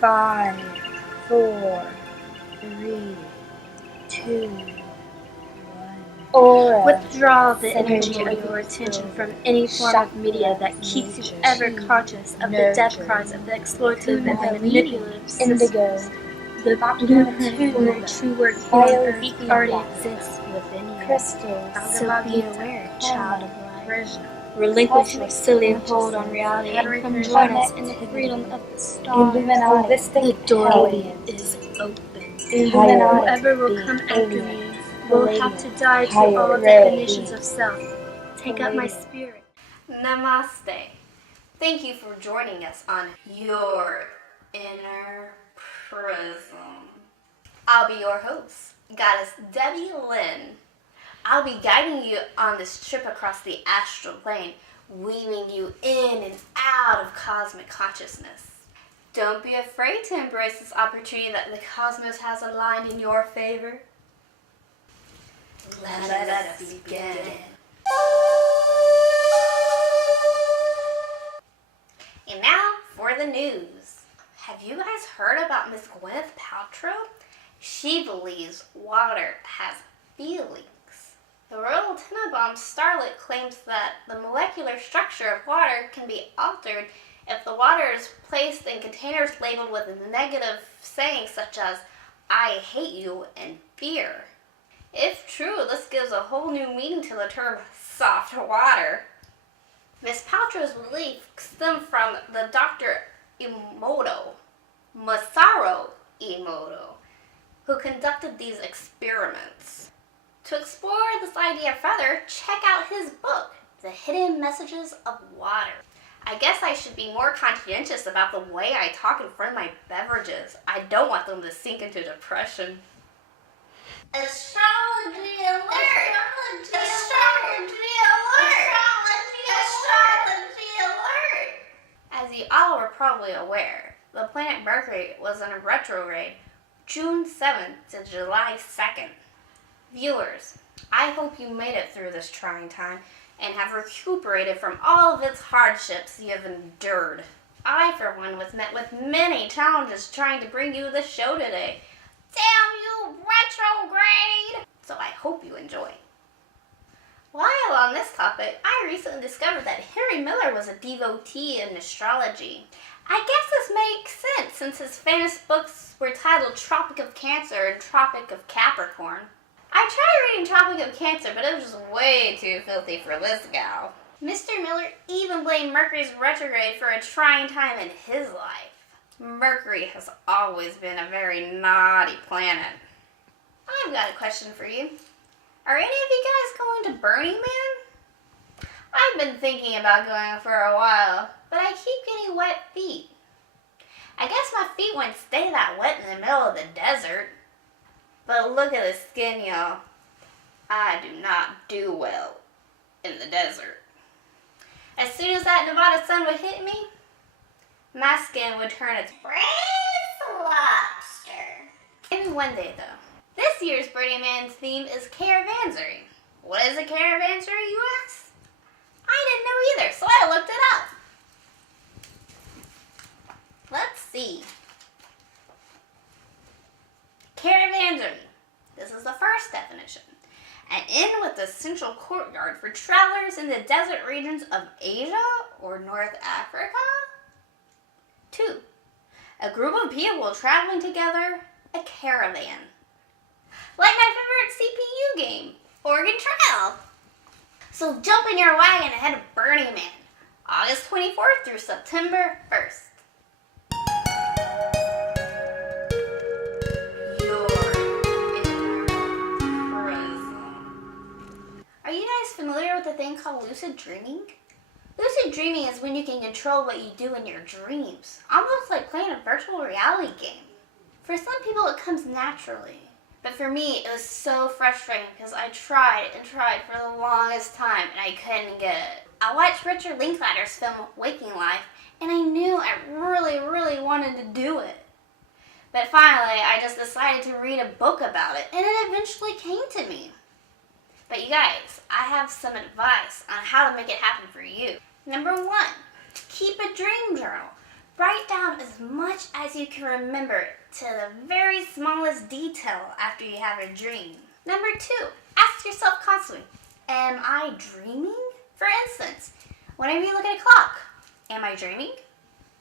5, 4, 3, 2, 1. Aura. Withdraw the energy of your attention from any form of media that keeps you ever conscious of the death cries of the exploitative and manipulative systems. The blueprint for your true work here on Earth already exists within you. Crystals. So be aware, child of light. Relinquish your silly hold on reality and come join us in the freedom of the stars. The doorway is open. Whoever will come after me will have to die to all definitions of self. Take up my spirit. Namaste. Thank you for joining us on Your Inner Prism. I'll be your host, Goddess Debbie Lynn. I'll be guiding you on this trip across the astral plane, weaving you in and out of cosmic consciousness. Don't be afraid to embrace this opportunity that the cosmos has aligned in your favor. Let us begin. And now for the news. Have you guys heard about Miss Gwyneth Paltrow? She believes water has feelings. The Royal Tenenbaum starlet claims that the molecular structure of water can be altered if the water is placed in containers labeled with negative sayings such as, "I hate you" and "fear." If true, this gives a whole new meaning to the term soft water. Miss Paltrow's belief stemmed from the Dr. Masaru Emoto, who conducted these experiments. To explore this idea further, check out his book, The Hidden Messages of Water. I guess I should be more conscientious about the way I talk in front of my beverages. I don't want them to sink into depression. Astrology alert! Astrology alert! Astrology alert! As you all are probably aware, the planet Mercury was in a retrograde June 7th to July 2nd. Viewers, I hope you made it through this trying time and have recuperated from all of its hardships you have endured. I, for one, was met with many challenges trying to bring you the show today. Damn you, retrograde! So I hope you enjoy. While on this topic, I recently discovered that Henry Miller was a devotee in astrology. I guess this makes sense since his famous books were titled Tropic of Cancer and Tropic of Capricorn. I tried reading Tropic of Cancer, but it was just way too filthy for this gal. Mr. Miller even blamed Mercury's retrograde for a trying time in his life. Mercury has always been a very naughty planet. I've got a question for you. Are any of you guys going to Burning Man? I've been thinking about going for a while, but I keep getting wet feet. I guess my feet won't stay that wet in the middle of the desert. But look at the skin, y'all. I do not do well in the desert. As soon as that Nevada sun would hit me, my skin would turn its brass lobster. Maybe one day, though. This year's Burning Man's theme is Caravansary. What is a caravansary, you ask? I didn't know either, so I looked it up. Let's see. Caravansary. This is the first definition. An inn with a central courtyard for travelers in the desert regions of Asia or North Africa. 2. A group of people traveling together, a caravan. Like my favorite CPU game, Oregon Trail. So jump in your wagon and head to Burning Man, August 24th through September 1st. Are you guys familiar with a thing called Lucid Dreaming? Lucid Dreaming is when you can control what you do in your dreams, almost like playing a virtual reality game. For some people it comes naturally, but for me it was so frustrating because I tried and tried for the longest time and I couldn't get it. I watched Richard Linklater's film Waking Life and I knew I really wanted to do it. But finally I just decided to read a book about it and it eventually came to me. But you guys, I have some advice on how to make it happen for you. Number 1, keep a dream journal. Write down as much as you can remember to the very smallest detail after you have a dream. Number 2, ask yourself constantly, am I dreaming? For instance, whenever you look at a clock, am I dreaming?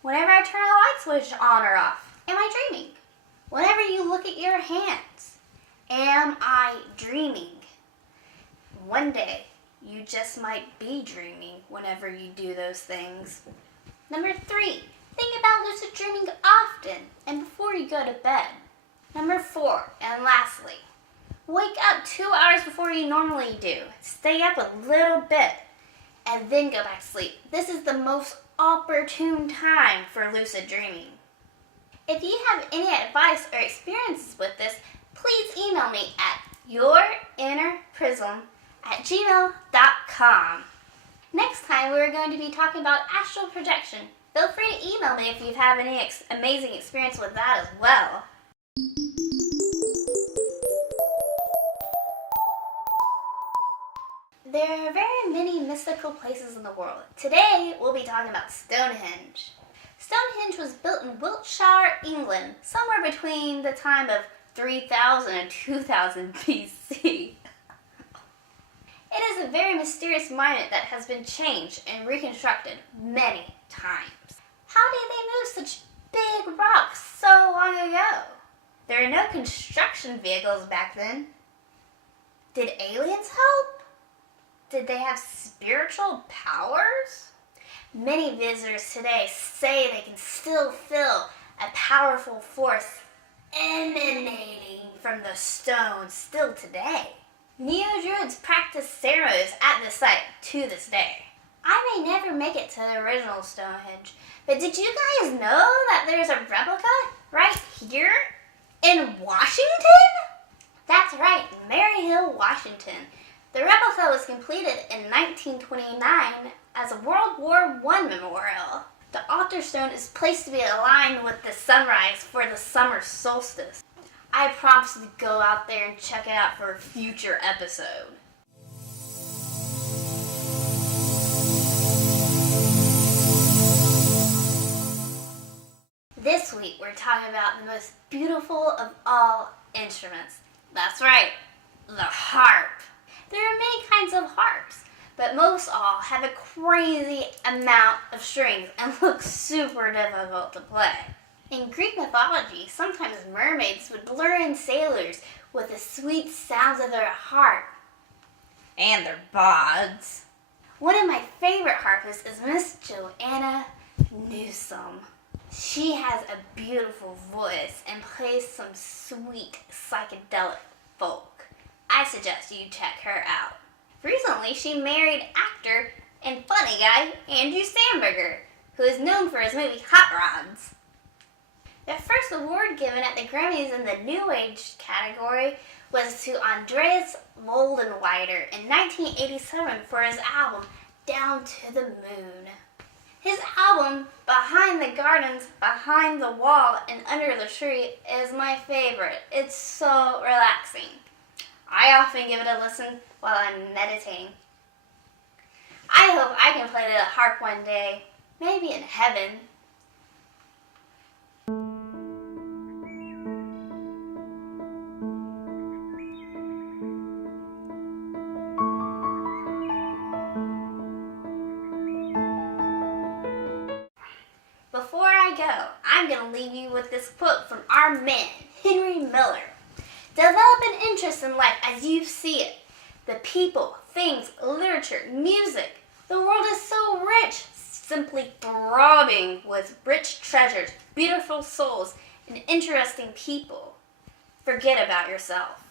Whenever I turn a light switch on or off, am I dreaming? Whenever you look at your hands, am I dreaming? One day, you just might be dreaming whenever you do those things. Number 3, think about lucid dreaming often and before you go to bed. Number 4, and lastly, wake up 2 hours before you normally do. Stay up a little bit and then go back to sleep. This is the most opportune time for lucid dreaming. If you have any advice or experiences with this, please email me at yourinnerprism@gmail.com. Next time we're going to be talking about astral projection. Feel free to email me if you have any amazing experience with that as well. There are very many mystical places in the world. Today, we'll be talking about Stonehenge. Stonehenge was built in Wiltshire, England, somewhere between the time of 3000 and 2000 BC. It is a very mysterious monument that has been changed and reconstructed many times. How did they move such big rocks so long ago? There were no construction vehicles back then. Did aliens help? Did they have spiritual powers? Many visitors today say they can still feel a powerful force emanating from the stones still today. Neo-Druids practice ceremonies at the site to this day. I may never make it to the original Stonehenge, but did you guys know that there's a replica right here in Washington? That's right, Maryhill, Washington. The replica was completed in 1929 as a World War I memorial. The altar stone is placed to be aligned with the sunrise for the summer solstice. I promise to go out there and check it out for a future episode. This week we're talking about the most beautiful of all instruments. That's right, the harp. There are many kinds of harps, but most all have a crazy amount of strings and look super difficult to play. In Greek mythology, sometimes mermaids would lure in sailors with the sweet sounds of their harp and their bods. One of my favorite harpists is Miss Joanna Newsom. She has a beautiful voice and plays some sweet psychedelic folk. I suggest you check her out. Recently, she married actor and funny guy Andrew Samberger, who is known for his movie Hot Rods. The first award given at the Grammys in the New Age category was to Andreas Moldenwider in 1987 for his album Down to the Moon. His album, Behind the Gardens, Behind the Wall, and Under the Tree, is my favorite. It's so relaxing. I often give it a listen while I'm meditating. I hope I can play the harp one day, maybe in heaven. Before I go, I'm going to leave you with this quote from our man, Henry Miller. Develop an interest in life as you see it. The people, things, literature, music. The world is so rich, simply throbbing with rich treasures, beautiful souls, and interesting people. Forget about yourself.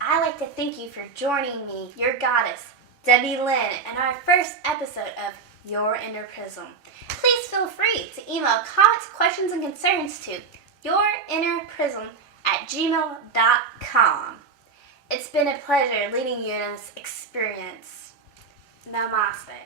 I'd like to thank you for joining me, your goddess, Debbie Lynn, in our first episode of Your Inner Prism. Please feel free to email comments, questions, and concerns to yourinnerprism@gmail.com. It's been a pleasure leading you in this experience. Namaste.